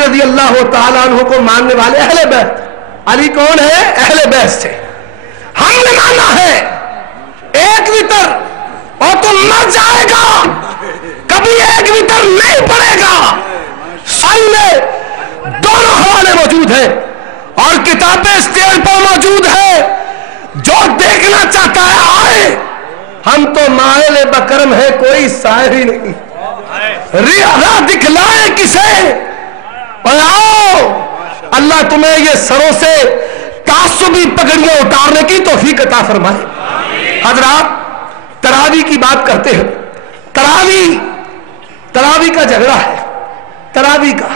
رضی اللہ تعالیٰ عنہ کو ماننے والے اہل بیت، علی کون ہے؟ اہل بیت سے ہم نے مانا ہے ایک وتر اور تو مر جائے گا، کبھی ایک وتر نہیں پڑے گا۔ سائی میں دونوں حوالے موجود ہیں اور کتابیں اسٹیج پر موجود ہے، جو دیکھنا چاہتا ہے آئے، ہم تو مائل بکرم ہے، کوئی سائر ہی نہیں، راہ دکھلائے کسے، اور آؤ اللہ تمہیں یہ سروں سے تعصبی پگڑیاں اتارنے کی توفیق عطا فرمائے۔ حضرات تراوی کی بات کرتے ہیں، تراوی کا جھگڑا ہے، تراوی کا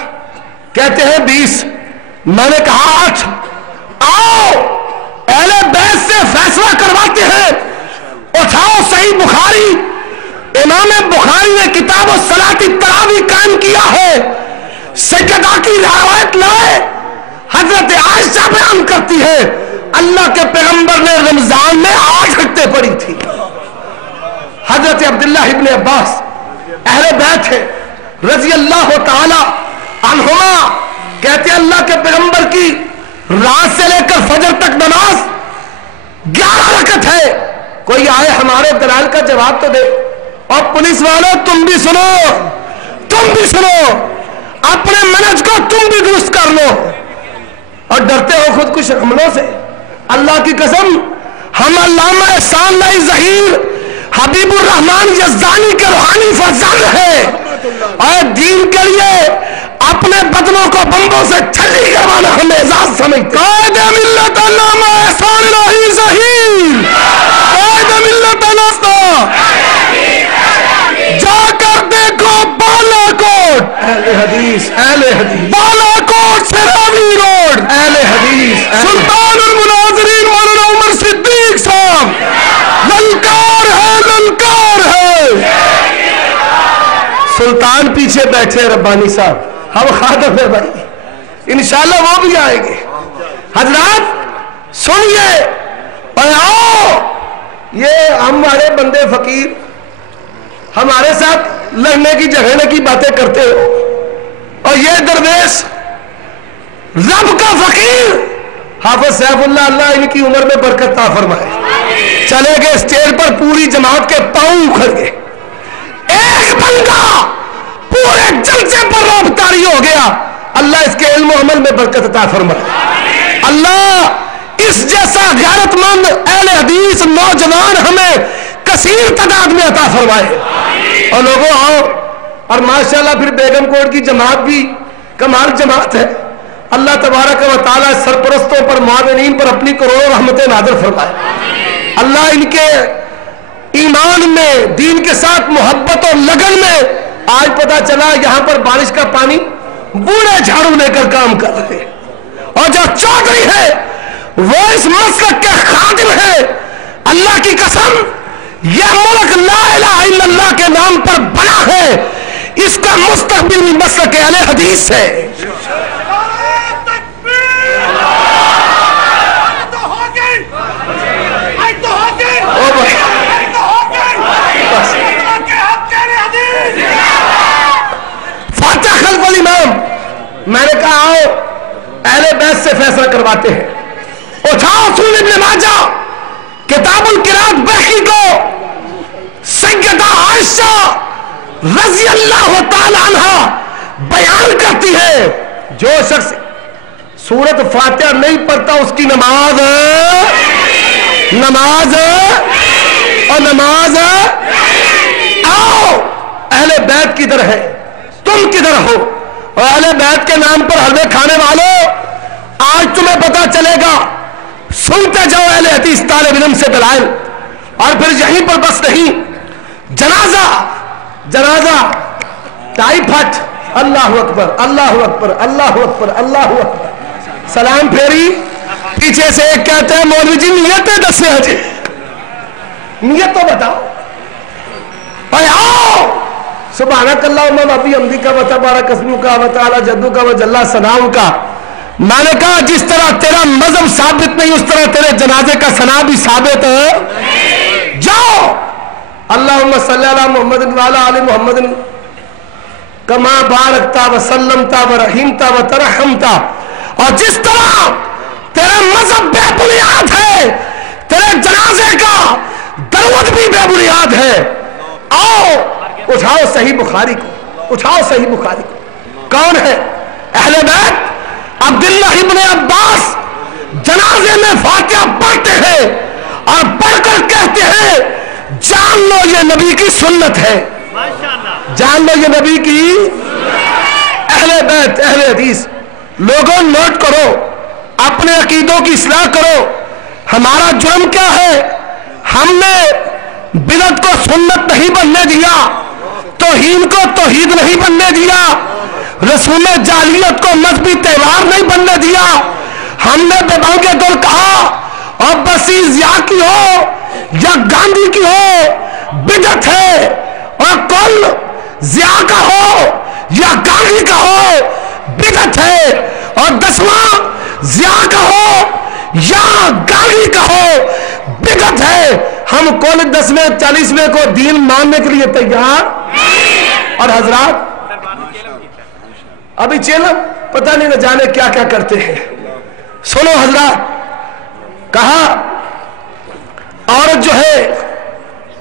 کہتے ہیں 20، میں نے کہا 8، آؤ اہل بیت سے فیصلہ کرواتے ہیں، اٹھاؤ صحیح بخاری، امام بخاری نے کتاب الصلاۃ تراوی قائم کیا ہے، سیدہ کی روایت لائے، حضرت عائشہ بیان کرتی ہے اللہ کے پیغمبر نے رمضان میں 8 رکعتیں پڑھی تھی۔ حضرت عبداللہ ابن عباس اہل بیت ہے رضی اللہ تعالی عنہما، کہتے ہیں اللہ کے پیغمبر کی رات سے لے کر فجر تک نماز 11 رکعت ہے، کوئی آئے ہمارے دلائل کا جواب تو دے۔ اور پولیس والوں تم بھی سنو، اپنے منہج کو تم بھی درست کر لو، اور ڈرتے ہو خودکش حملوں سے۔ اللہ کی قسم ہم علامہ احسان اللہ ظہیر حبیب الرحمان یزدانی کے روحانی فرزند ہے، اور دین کے لیے اپنے بدنوں کو بمبوں سے چھلی کروانا ہم اعزاز سمجھتے۔ قائد ملت علامہ احسان اللہ ظہیر، قائد ملت علامہ، جا کر دیکھو بالا کوٹ، اہل حدیث بالا کوٹ سے راوی روڈ، اہل حدیث سلطان المناظرین مولانا عمر صدیق صاحب، للکار ہے، سلطان پیچھے بیٹھے ربانی صاحب، ہم خادم ہے بھائی، انشاءاللہ وہ بھی آئیں گے۔ حضرات سنیے اور آؤ، یہ ہمارے بندے فقیر ہمارے ساتھ لڑنے کی جھگڑنے کی باتیں کرتے ہو، اور یہ درویش رب کا فقیر حافظ سیف اللہ، اللہ ان کی عمر میں برکت عطا فرمائے، چلے گئے اسٹیج پر، پوری جماعت کے پاؤں اکھڑ گئے، ایک بندہ پورے جلسے پر رابطاری ہو گیا، اللہ اس کے علم و عمل میں برکت عطا فرمائے، اللہ اس جیسا غیرت مند اہل حدیث نوجوان ہمیں کثیر تعداد میں عطا فرمائے۔ اور لوگوں آؤ، اور ماشاءاللہ پھر بیگم کوٹ کی جماعت بھی کمال جماعت ہے، اللہ تبارک و تعالی سرپرستوں پر معاونین پر اپنی کروڑوں رحمتیں نازل فرمائے، اللہ ان کے ایمان میں دین کے ساتھ محبت اور لگن میں، آج پتا چلا یہاں پر بارش کا پانی بوڑھے جھاڑو لے کر کام کر رہے ہیں، اور جو چودھری ہے وہ اس مسلک کے خادم ہے، اللہ کی قسم یہ ملک لا الہ الا اللہ کے نام پر بنا ہے، اس کا مستقبل مسلک اہل حدیث ہے۔ فاتح خلف الامام، میں نے کہا آؤ اہل بیت سے فیصلہ کرواتے ہیں، اٹھاؤ سنن ابن ماجہ کتاب القراءت بحقی کو، سیدہ عائشہ رضی اللہ تعالی عنہ بیان کرتی ہے جو شخص سورت فاتحہ نہیں پڑھتا اس کی نماز اور نماز آؤ اہل بیت کدھر ہے، تم کدھر ہو، اور اہل بیت کے نام پر حلوے کھانے والوں آج تمہیں پتا چلے گا، سنتے جاؤ اہل حدیث طالب علم سے دلائل، اور پھر یہیں پر بس نہیں، جنازہ ٹائی پھٹ، اللہ اکبر اللہ اکبر اللہ اکبر اللہ اکبر، سلام پھیری، پیچھے سے ایک کہتے ہیں مولوی جی نیتیں دسے جی، نیت تو بتاؤ، اور آؤ سبحانک اللہم و بحمدک و تبارک اسمک و تعالی جدک و جل ثناؤک۔ میں نے کہا جس طرح تیرا مذہب ثابت نہیں اس طرح تیرے جنازے کا ثنا بھی ثابت ہے، جاؤ اللہم صلی علی محمد وعلی آل محمد कमा बारकता व सल्लमता व रहीमता व तरहमता। और जिस तरह तेरा मजहब बेबुनियाद है, तेरे जनाजे का दरूद भी बेबुनियाद है। आओ उठाओ सही बुखारी को, उठाओ सही बुखारी को। कौन है अहले बैत? अब्दुल्लाह इब्ने अब्बास जनाजे में फातिहा पढ़ते हैं और पढ़कर कहते हैं जान लो ये नबी की सुन्नत है, जान लो ये नबी की। अहले बैत, अहले हदीस, लोगों नोट करो, अपने अकीदों की इस्लाह करो। हमारा जुर्म क्या है? हमने बिदअत को सुन्नत नहीं बनने दिया, तौहीन को तौहीद नहीं बनने दिया, रसूल जालियत को मजहबी त्योहार नहीं बनने दिया। हमने बेबांगे दुल कहा और बसी जिया की हो या गांधी की हो बिदअत है, और कुल जिया का हो या गांधी का हो बिदअत है, और 10वां जिया का हो या गांधी का हो बिदअत है। हम कुल 10वें 40वें को दीन मानने के लिए तैयार। और हजरात अभी चेला पता नहीं न जाने क्या क्या करते हैं। सुनो हजरात, कहा औरत जो है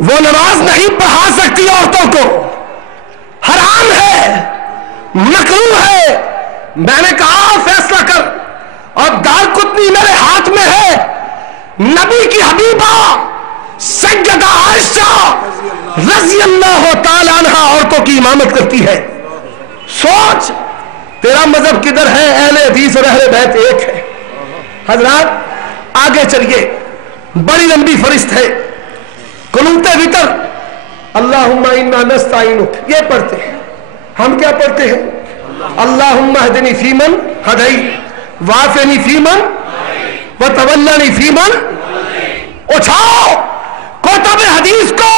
वो नमाज नहीं पढ़ा सकती, औरतों को हराम है, मकरूह है। मैंने कहा फैसला कर, और दारकुतनी मेरे हाथ में है। नबी की हबीबा सैयदा आयशा रज़ी अल्लाह ताला अन्हा औरतों की इमामत करती है। सोच तेरा मजहब किधर है? अहले हदीस और अहले बैत एक है। हजरात आगे चलिए, बड़ी लंबी फरिश्त है। कुनूते वितर अल्लाहुम्मा इन्ना नस्तईनुक ये पढ़ते हैं। हम क्या पढ़ते हैं? अल्लाहुम्मा हदनी फीमन हदई वाफनी फीमन व तवल्लनी फीमन। उठाओ कुतुब हदीस को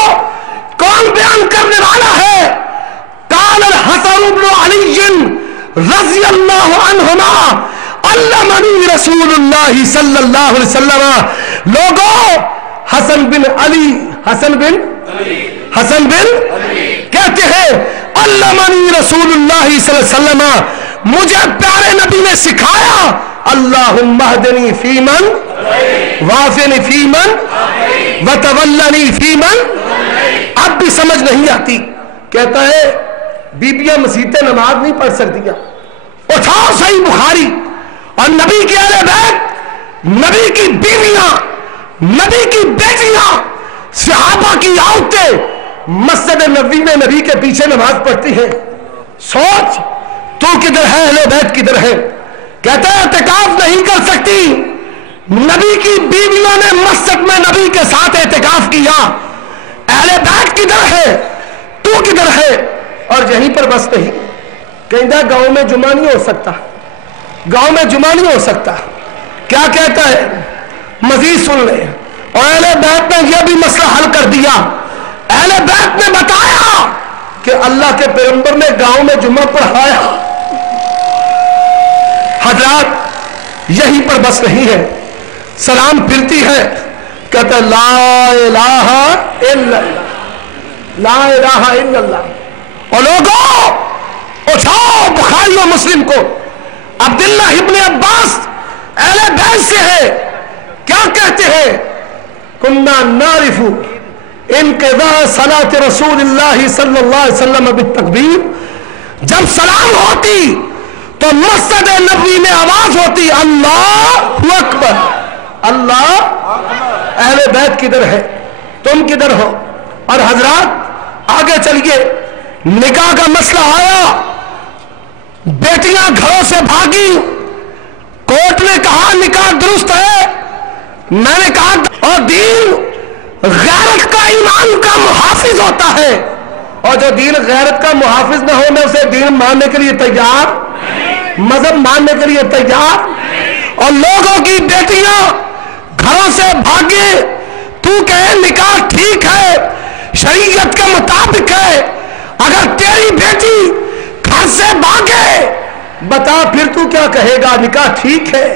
कौन बयान करने वाला है? काल हसन इब्न अली रज़ी अल्लाहु अन्हुमा अल्लमनी रसूलुल्लाह सल्लल्लाहु अलैहि वसल्लम। लोगों, हसन बिन अली कहते हैं अल्लमनी रसूलुल्लाह सल्लल्लाहु अलैहि वसल्लम, मुझे प्यारे नबी ने सिखाया अल्लाहुम्मा हदनी फीमन वाफिनी फीमन व तवल्लनी फीमन। अब भी समझ नहीं आती। कहता है बीबियां मसीतें नमाज नहीं पढ़ सकती। उठाओ सही बुखारी और नबी के अहले बैत, नबी की बीवियां, नबी की बेटियां, सहाबा की औरतें मस्जिद नबवी में नबी के पीछे नमाज पढ़ती हैं। सोच तू किधर है, अहले बैत किधर है? कहते हैं एहतिकाफ नहीं कर सकती। नबी की बीवियों ने मस्जिद में नबी के साथ एहतिकाफ किया। अहले बैत किधर है? तू किधर है? और यहीं पर बस नहीं, कहता गांव में जुमा नहीं हो सकता, गांव में जुमा नहीं हो सकता। क्या कहता है? मजीद सुन ले। और अहले बैत ने यह भी मसला हल कर दिया। अहले बैत ने बताया कि अल्लाह के पैगंबर ने गांव में जुमा पढ़ाया। हजरात यहीं पर बस नहीं है, सलाम फिरती है। कहता ला इलाहा इल्लल्लाह, ला इलाहा इल्लल्लाह। और लोगों उठाओ बुखारी और मुस्लिम को। अब्दुल्लाह इब्ने अब्बास अहले बैत से है। क्या कहते हैं? कुन्ना नारिफु इनक़िज़ा सलात रसूलिल्लाह सल्लल्लाहु अलैहि वसल्लम बित्तकबीर। जब सलाम होती तो मस्जिद नबवी में आवाज होती अल्लाहु अकबर, अल्लाह। अहले बैत किधर है? तुम किधर हो? और हजरात आगे चलिए, निकाह का मसला आया, बेटियां घरों से भागी। कोर्ट ने कहा निकाह दुरुस्त है। मैंने कहा और दीन गैरत का ईमान का मुहाफिज होता है, और जो दीन गैरत का मुहाफिज न हो मैं उसे दीन मानने के लिए तैयार, मजहब मानने के लिए तैयार। और लोगों की बेटियां घरों से भागे, तू कहे निकाह ठीक है, शरीयत के मुताबिक है। अगर तेरी बेटी घर से भागे, बता फिर तू क्या कहेगा? निकाह ठीक है।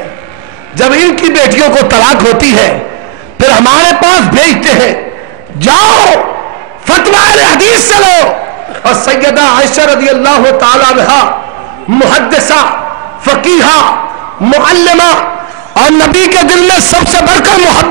जब इनकी बेटियों को तलाक होती है फिर हमारे पास भेजते हैं, जाओ फतवा हदीस से लो, اور سیدہ عائشہ رضی اللہ تعالی عنہا محدثہ، فقیہہ، معلمہ، اور نبی کے دل میں سب سے بڑھ کر محبت